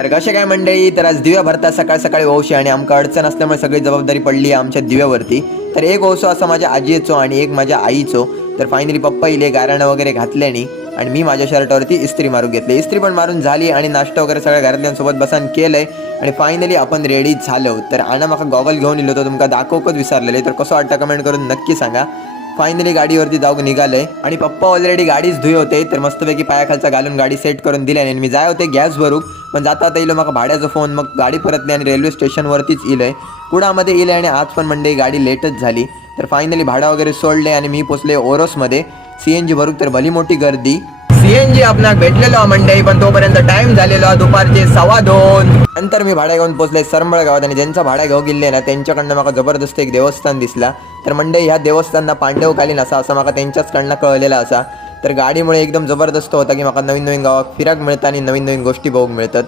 तर कसे काय मंडळी, तर आज दिव्या भरता सकाळ सकाळी वंशी आणि आमका अडचण असल्यामुळे सगळी जबाबदारी पडली आहे आमच्या दिव्यावरती. तर एक वंसो असा माझ्या आजीचो आणि एक माझ्या आईचो. तर फायनली पप्पा इले गाराणं वगैरे घातल्यानी आणि मी माझ्या शर्टावरती इस्त्री मारून घेतली. इस्त्री पण मारून झाली आणि नाश्ता वगैरे सगळ्या घरातल्यांसोबत बसान केलंय आणि फायनली आपण रेडी झालो. तर आणा माका गॉगल घेऊन इलो, तो तुमका दाखवकच विसरलेले. तर कसं वाटतं कमेंट करून नक्की सांगा. फायनली गाडीवरती जाऊन निघालोय आणि पप्पा ऑलरेडी गाडीच धुई होते. तर मस्तपैकी पायाखालचा घालून गाडी सेट करून दिली आणि मी जाय होते गॅस भरूक. पण जाता आता इलो मग भाड्याचा फोन, मग गाडी परतली आणि रेल्वे स्टेशनवरतीच इलंय. कुडामध्ये इलंय आणि आज पण मंडई गाडी लेटच झाली. तर फायनली भाडा वगैरे सोडले आणि मी पोचले ओरोसमध्ये CNG भरूक. तर भली मोठी गर्दी. CNG आपणाक भेटलेलो मंडई, पण तोपर्यंत टाइम झालेला दुपारचे 2:15. नंतर मी भाड्या घेऊन पोचले सरंबळ गावात आणि ज्यांचा भाड्या घेऊ गेले ना त्यांच्याकडनं मला जबरदस्त एक देवस्थान दिसला. तर मंडई ह्या देवस्थानना पांडवकालीन असा असं मला त्यांच्याचकडनं कळलेला असा. तर गाडीमुळे एकदम जबरदस्त होता की मला नवीन नवीन गावात फिराक मिळतं आणि नवीन नवीन गोष्टी बघूक मिळतात.